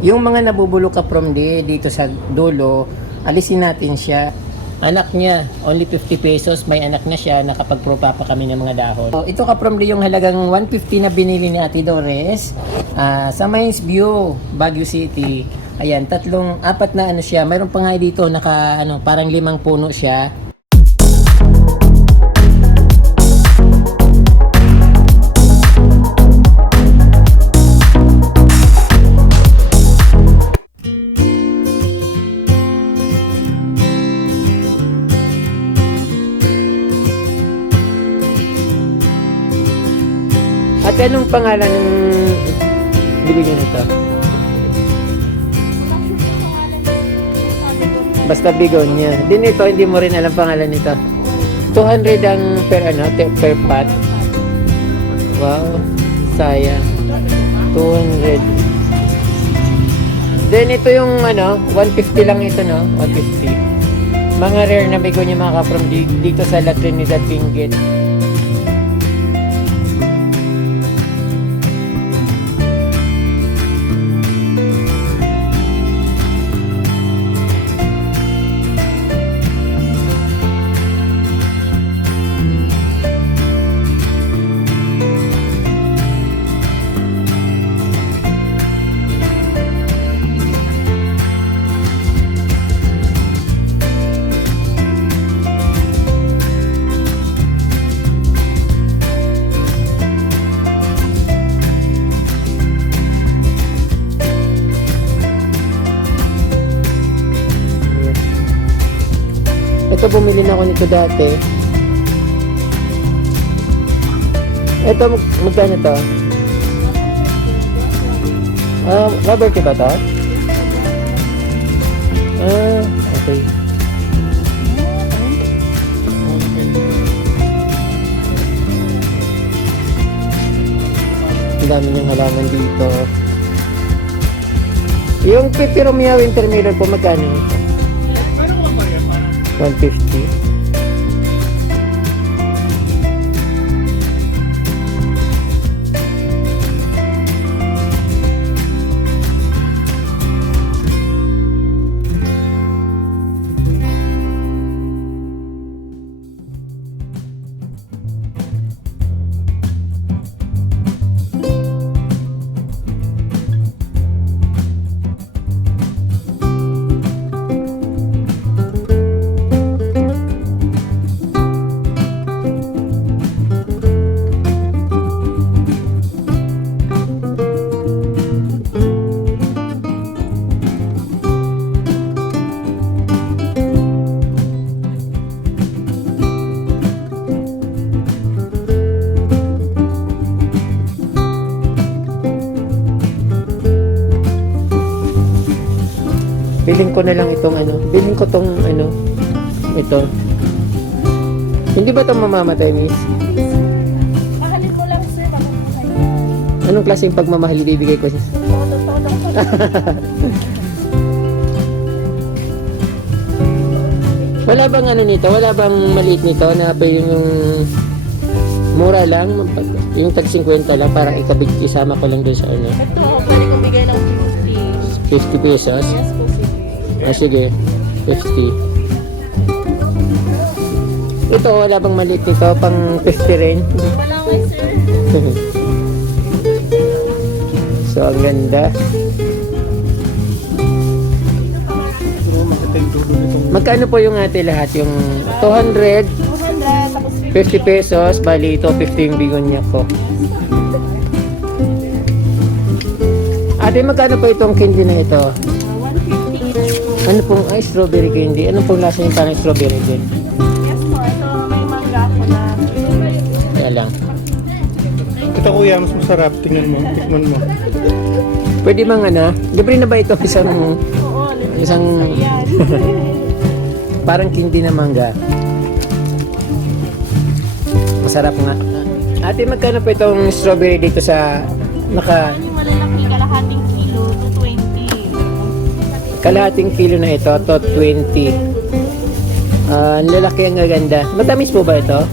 Yung mga nabubulok ka from dito sa dulo, alisin natin siya. Anak niya, only 50 pesos. May anak na siya, nakapag-propa pa kami ng mga dahon. So, ito ka from yung halagang 150 na binili ni Ate Doris sa Mines View, Baguio City. Ayan, apat na ano siya. Mayroon pa nga dito, parang 5 puno siya. At anong pangalan ng bigo nito? Basta bigonya. Din ito, hindi mo rin alam pangalan nito. 200 ang per pot. Wow, sayang. 200. Then ito yung 150 lang ito, no? 150. Mga rare na bigonya mga ka-from dito sa La Trinidad Benguet. Ito, bumili na ako nito dati. Ito, magkano to? Rubber tea ba to? Okay. Ang dami niyang halaman dito. Yung Pipiromia Wintermelon po, magkano? 150. Bilhin ko na lang itong bilhin ko tong ito. Hindi ba ito mamamatay, miss? Mahalin ko lang, sir. Anong klaseng pagmamahal ibibigay ko? Todo. Wala bang nito? Wala bang maliit nito na yung mura lang? Yung tag 50 lang, parang isama ko lang doon sa Ito, pwede kong bigay ng 50 pesos? Yes po, sige. Sige, 50. Ito, wala bang maliit nito? Pang 50 rin? Wala nga, sir. So, ang ganda. Magkano po yung ate lahat? Yung 200, 200, tapos 50 pesos, bali ito 50 yung bigonya ko. Ate, magkano po itong candy na ito? 150 each po. Ano pong, strawberry candy? Anong pong lasa yung parang strawberry din? Yes po, ito may mangga po na. Kaya lang. Ito kuya, mas masarap. Tingnan mo, tikman mo. Pwede bang libre na ba ito isang Oo, yan. parang candy na mangga? Masarap nga. Ate, magkano po itong strawberry dito sa Yung malalaki, kalahating kilo, 220. kalahating kilo na ito, to 20. Ang lalaki, ang gaganda. Matamis po ba ito?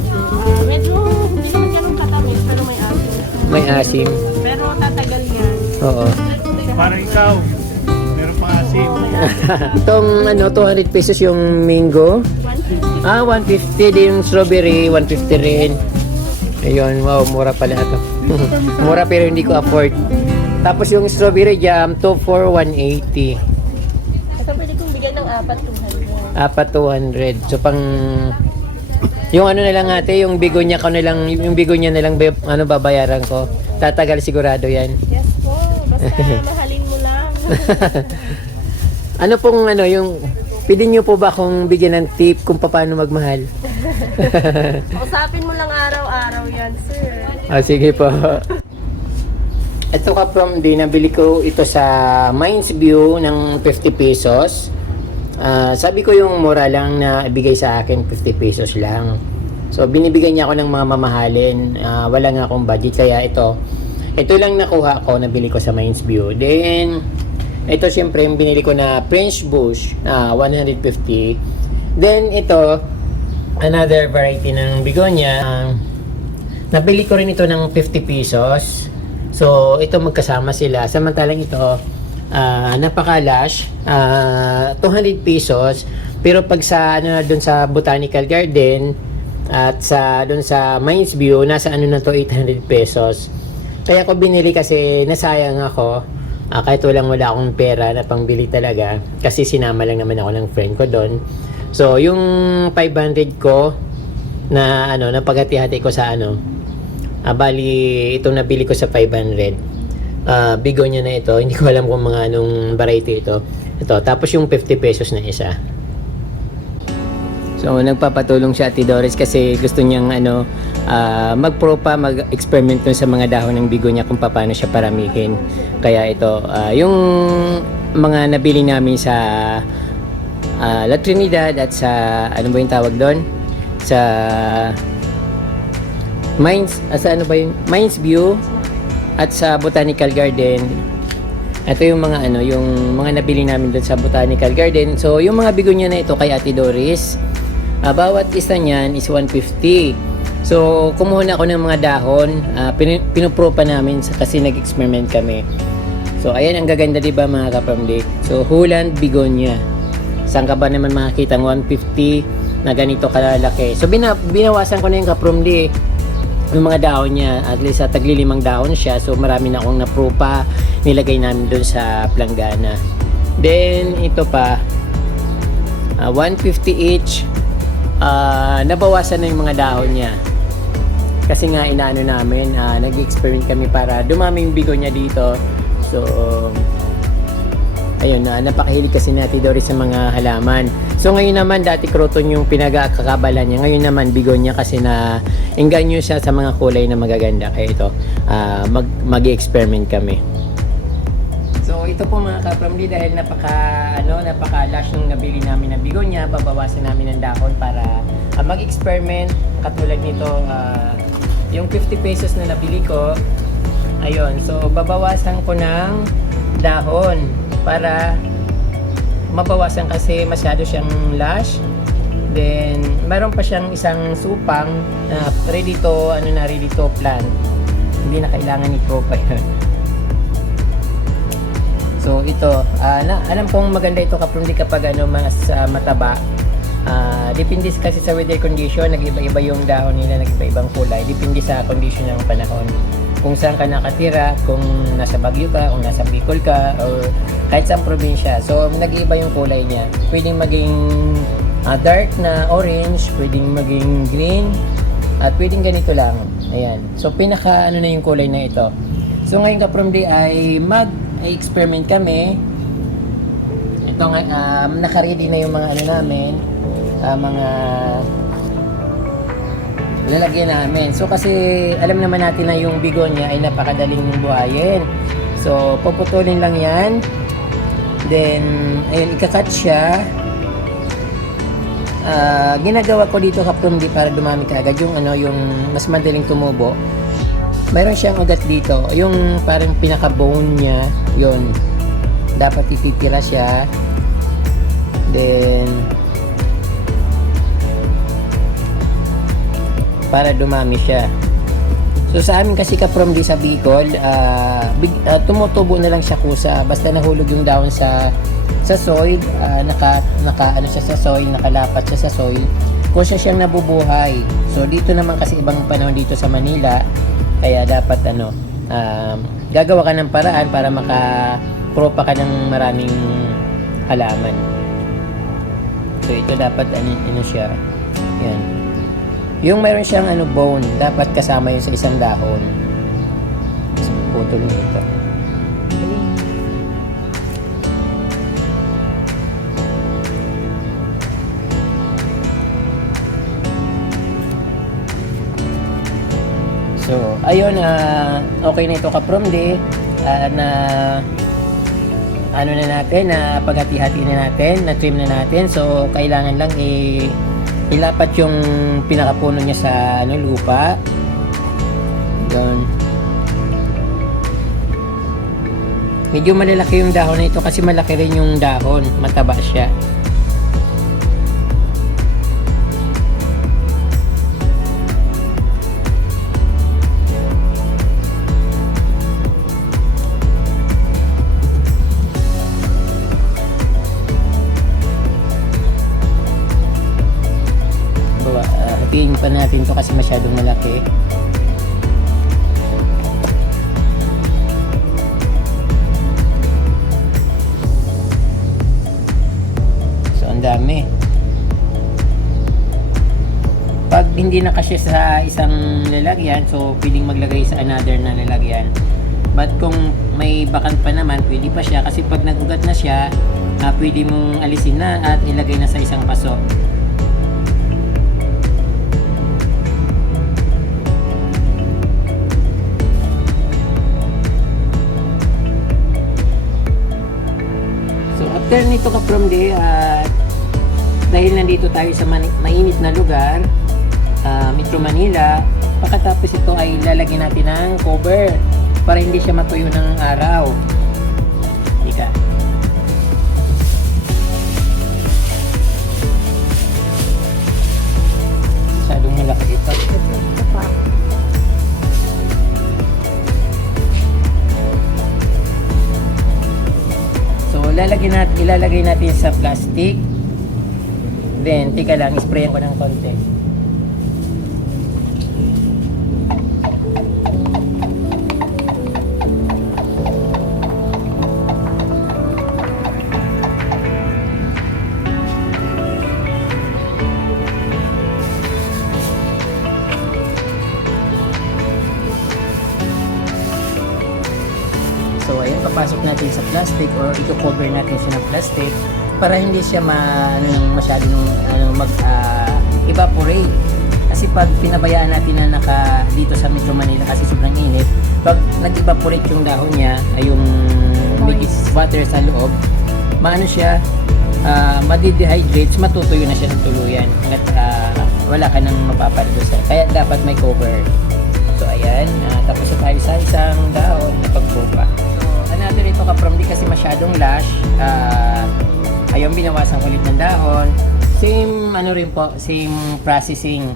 Medyo hindi naman ganun katamis, pero may asin. May asim. Pero tatagal yan. Oo. Parang ikaw. Itong 200 pesos yung mango. 150. 150 din yung strawberry, 150 rin. Ayun, wow, mura pala ito. Mura pero hindi ko afford. Tapos yung strawberry jam, 2 for 180. So, pwede kong bigyan ng 4, 200. Apat 200. So pang yung na lang ate, yung bigonya ko na lang, yung bigonya na lang babayaran ko. Tatagal sigurado 'yan. Yes po. Basta mahalin mo lang. Ano pong yung pwede niyo po ba akong bigyan ng tip kung paano magmahal? Usapin mo lang araw-araw yan, sir. Sige po. Ito ka from din, nabili ko ito sa Mines View ng 50 pesos. Sabi ko yung mura lang na ibigay sa akin 50 pesos lang. So binibigyan niya ako ng mga mamahalin. Wala nga akong budget kaya ito lang nakuha ko, nabili ko sa Mines View. Then ito syempre yung binili ko na French Bush 150. Then ito another variety ng begonia. Nabili ko rin ito ng 50 pesos. So ito magkasama sila. Samantalang ito napaka-lush, 200 pesos. Pero pag sa doon sa Botanical Garden at doon sa Mines View, nasa na to 800 pesos. Kaya ko binili kasi nasayang ako. Kahit wala akong pera na pangbili talaga kasi sinama lang naman ako ng friend ko doon. So yung 500 ko na na paghati-hati ko sa bali itong nabili ko sa 500. Begonia na ito. Hindi ko alam kung mga anong variety ito. Tapos yung 50 pesos na isa. So, nagpapatulong siya Ate Doris kasi gusto niyang mag-experiment dun sa mga dahon ng begonia kung paano siya paramihin. Kaya ito, yung mga nabili namin sa La Trinidad at sa, ano ba yung tawag doon? Sa Mines, Mines View at sa Botanical Garden. Ito yung mga yung mga nabili namin doon sa Botanical Garden. So yung mga begonia na ito kay Ate Doris, bawat isa niyan is 150. So kumuha na ako ng mga dahon, pinupropa namin kasi nag-experiment kami. So ayan ang gaganda, di ba mga kapamilya? So Holland begonia. Saan ka ba naman makakita ng 150 na ganito kalalaki? So binawasan ko na yung kapamilya. Yung mga dahon niya, at least sa tagli-5 dahon siya, so marami na akong napropa, nilagay namin doon sa planggana. Then ito pa 150 each, nabawasan na yung mga dahon niya kasi nga namin, nag-experiment kami para dumami yung begonia dito. So ayun, napakahilig kasi ni Ate Doris sa mga halaman. So ngayon naman, dati croton yung pinagkakabalan niya. Ngayon naman begonia kasi na engganyo siya sa mga kulay na magaganda. Kaya ito, mag-experiment kami. So ito po mga kapamilya, dahil napaka-lush nung nabili namin na begonia, babawasan namin ng dahon para mag-experiment. Katulad nito, yung 50 pesos na nabili ko, ayun, so babawasan ko ng dahon para mabawasan kasi masyado siyang lush. Then meron pa siyang isang supang ready to plant. Hindi na kailangan i-propa yun. So ito, alam kong maganda ito kapag mas mataba. Depende kasi sa weather condition, nag-iba-iba yung dahon nila, nag-iba-ibang kulay. Depende sa condition ng panahon. Kung saan ka nakatira, kung nasa Baguio ka, kung nasa Bicol ka, or kahit saan probinsya. So, nag-iiba yung kulay niya. Pwedeng maging dark na orange, pwedeng maging green, at pwedeng ganito lang. Ayan. So, pinaka na yung kulay na ito. So, ngayon ka-from day ay mag-experiment kami. Ito nga, naka-ready na yung mga namin, mga lalagyan namin. So kasi alam naman natin na yung begonia ay napakadaling buhayin. So puputulin lang yan. Then ayun, ikakat siya. Ginagawa ko dito kaptumdi para dumami kaagad yung yung mas madaling tumubo. Mayroon siyang ugat dito. Yung parang pinaka-bone niya, yun. Dapat ititira siya. Then para dumami siya. So sa amin kasi ka-from di sa Bicol, tumutubo na lang siya kusa basta nahulog yung dahon sa soil, naka ano siya sa soil, nakalapat siya sa soil, kusa siyang nabubuhay. So dito naman kasi ibang panahon dito sa Manila, kaya dapat gagawa ka ng paraan para makapropa ka ng maraming halaman. So ito dapat ano siya, yan. Yung mayroon siyang bone, dapat kasama yun sa isang dahon. Putol nito. So, ayun, okay na ito ka-from D, na ano na natin, na paghati-hati na natin, na trim na natin. So, kailangan lang ilapat yung pinakapuno niya sa lupa. Doon. Medyo malalaki yung dahon na ito kasi malaki rin yung dahon, mataba siya. Hatiin pa natin to kasi masyadong malaki. So ang dami. Pag hindi na kasya sa isang lalagyan, so pwedeng maglagay sa another na lalagyan. But kung may bakant pa naman, pwede pa siya kasi pag nagugat na siya, pwede mong alisin na at ilagay na sa isang paso. After nito ka-from D, dahil nandito tayo sa mainit na lugar, Metro Manila, pagkatapos ito ay lalagyan natin ng cover para hindi siya matuyo ng araw. Ika. Masyadong malaki ito. Ilalagay natin sa plastic. Then, tika lang, isprayan ko ng konti. So ayun, papasok natin sa plastic or i-cover natin siya ng plastic para hindi siya masyadong evaporate. Kasi pag pinabayaan natin na dito sa Metro Manila kasi sobrang init, pag nag-evaporate yung dahon niya, ay yung water sa loob, siya, madidehydrates, matutuyo na siya ng tuluyan hanggat wala ka nang mapapaligosa. Kaya dapat may cover. So ayan, tapos na tayo sa isang dahon na pagpropa. Another ito ka-from D kasi masyadong lush, ayun, binawasan ulit ng dahon. Same rin po, same processing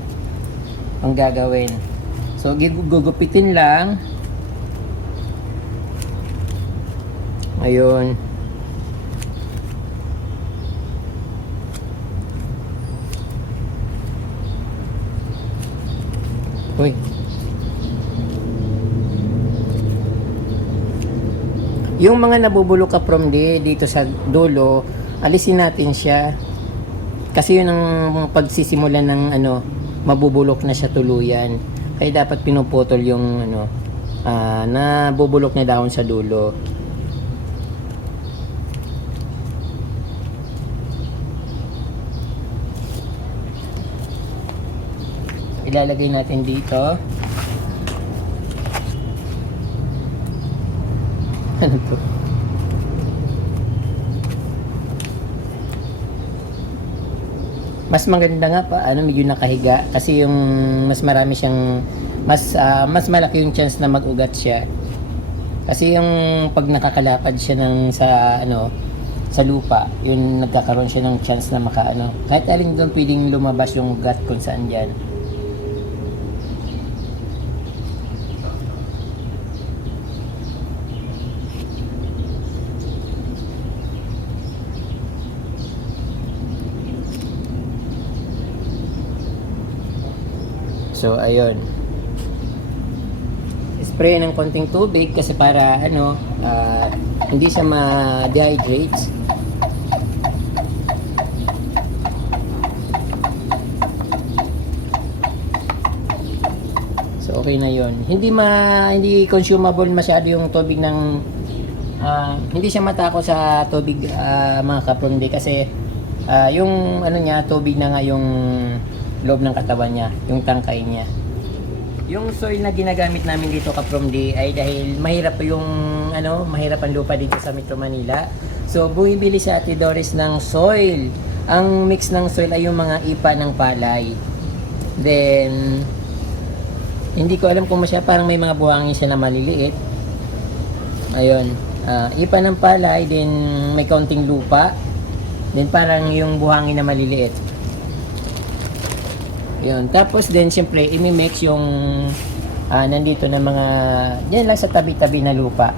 ang gagawin. So gugupitin lang. Ayun. Uy. Yung mga nabubulok ka-from D dito sa dulo, alisin natin siya. Kasi yun ang pagsisimula ng mabubulok na siya tuluyan. Kaya dapat pinuputol yung nabubulok na dahon sa dulo. Ilalagay natin dito. Ano to? Mas maganda nga pa, medyo nakahiga kasi yung mas marami siyang mas malaki yung chance na mag-ugat siya. Kasi yung pag nakakalapad siya sa lupa, yun nagkakaroon siya ng chance na kahit alin doon pwedeng lumabas yung ugat kung saan diyan. So, ayun. Spray ng konting tubig kasi para hindi siya ma-dehydrate. So, okay na yon. Hindi consumable masyado yung tubig ng hindi siya matako sa tubig, mga kapromde, kasi yung tubig na nga yung loob ng katawan niya, yung tangkay niya. Yung soil na ginagamit namin dito, kapromde, ay dahil mahirap ang lupa dito sa Metro Manila. So bumibili si Ate Doris ng soil. Ang mix ng soil ay yung mga ipa ng palay. Then hindi ko alam kung parang may mga buhangin siya na maliliit. Ayun, ipa ng palay, then may kaunting lupa, then parang yung buhangin na maliliit. Yun. Tapos then siyempre imi-mix yung nandito na mga yan lang sa tabi-tabi na lupa.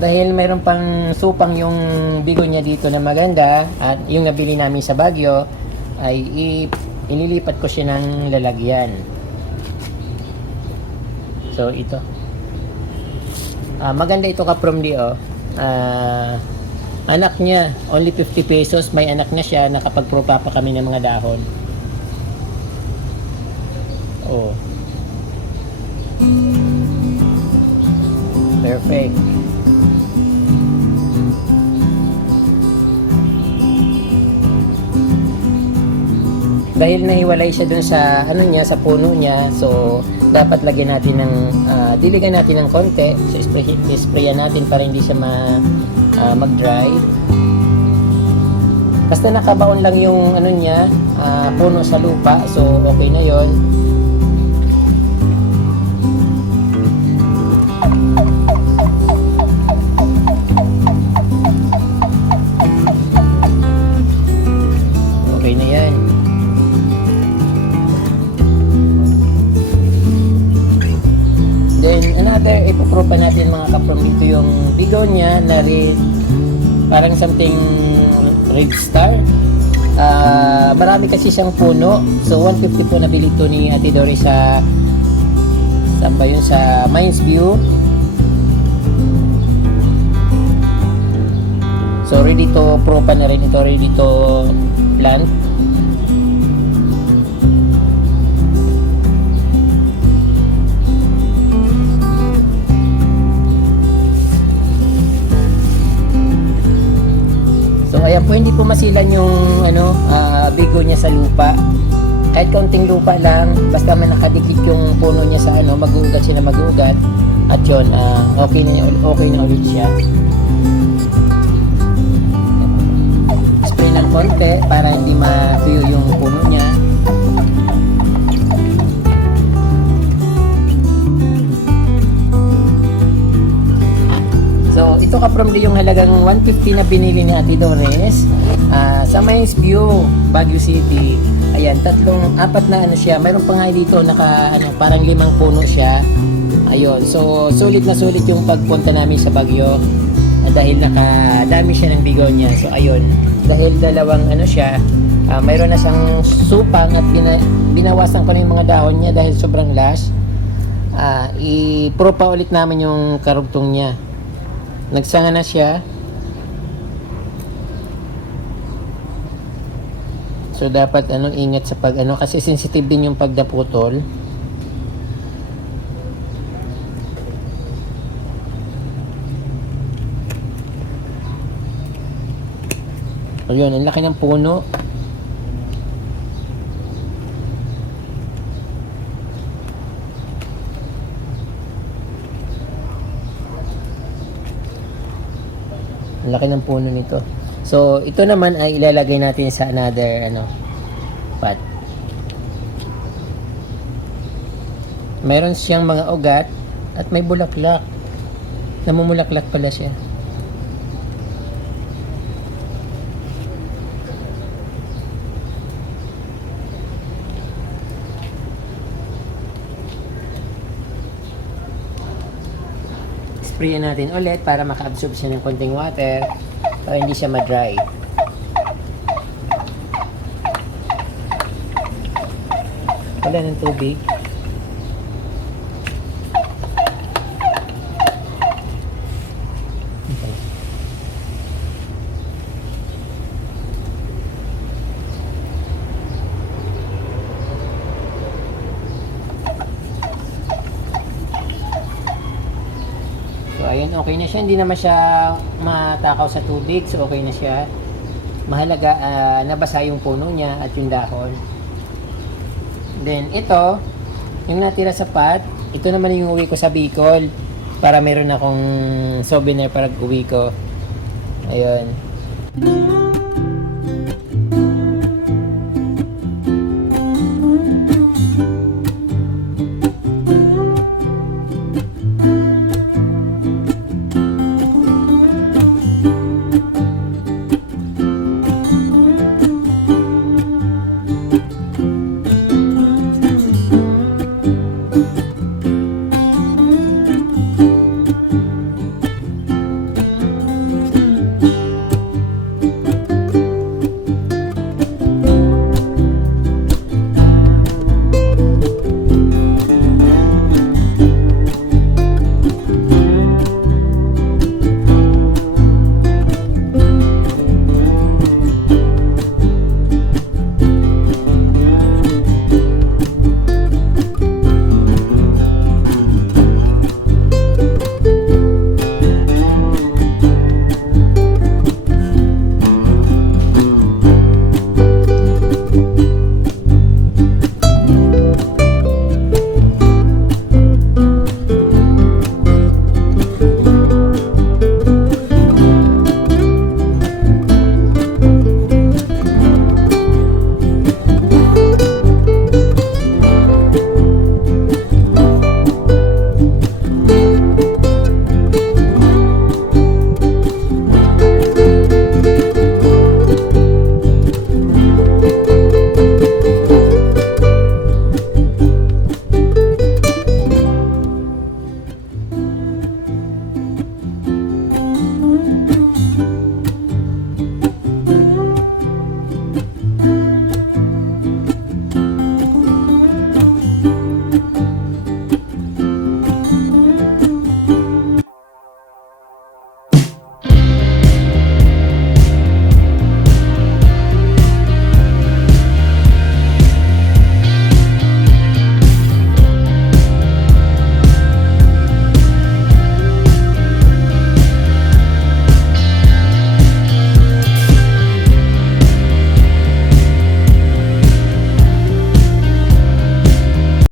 Dahil mayroon pang supang yung bigo niya dito na maganda, at yung nabili namin sa Baguio ay ililipat ko siya ng lalagyan. So ito. Maganda ito, kapromdi, anak niya, only 50 pesos. May anak na siya, nakapagpropa pa kami ng mga dahon. Oh. Perfect. Dahil nahiwalay siya dun sa sa puno niya, so dapat lagyan natin ng diligan natin ng konti. So sprayan natin para hindi siya mag-dry. Basta nakabaon lang yung puno sa lupa, so okay na yon. Okay na yan. Then another, ipopropa natin, mga kaprom, dito yung bigonia na red, parang something red star. Marami kasi siyang puno. So 150 po nabili ito ni Ate Doris sa Mines View. So ready to propa na rin ito, ready to plant. So ayan po, hindi po masilan yung bigo niya sa lupa. Kahit kaunting lupa lang, basta man nakadikit yung puno niya sa mag-uugat siya na mag-uugat. At yun, okay na ulit siya. Spray ng konti para hindi matuyo yung puno niya. So, ito, kapromdi, yung halagang 150 na binili ni Ate Doris sa Mines View, Baguio City. Ayan, apat na siya. Mayroon pa nga dito parang 5 puno siya. Ayun, so sulit na sulit yung pagpunta namin sa Baguio dahil nakadami siya ng bigonia. So ayun, dahil dalawang siya, mayroon na siyang supang at binawasan ko na yung mga dahon niya dahil sobrang lash. I-propa ulit namin yung karugtong niya. Nagsanga na siya. So dapat ingat sa kasi sensitive din yung pagdaputol. Ayun, ang laki ng puno. Ang laki ng puno nito. So, ito naman ay ilalagay natin sa another pot. Meron siyang mga ugat at may bulaklak. Namumulaklak pala siya. Sprayan natin ulit para maka-absorb siya ng konting water para hindi siya ma-dry. Wala ng tubig. Okay. So, ayun, okay na siya. Hindi naman siya matakaw sa tubig. So, okay na siya. Mahalaga, nabasa yung puno niya at yung dahon. Then, ito, yung natira sa pot, ito naman yung uwi ko sa Bicol. Para meron akong souvenir para uwi ko. Ayun.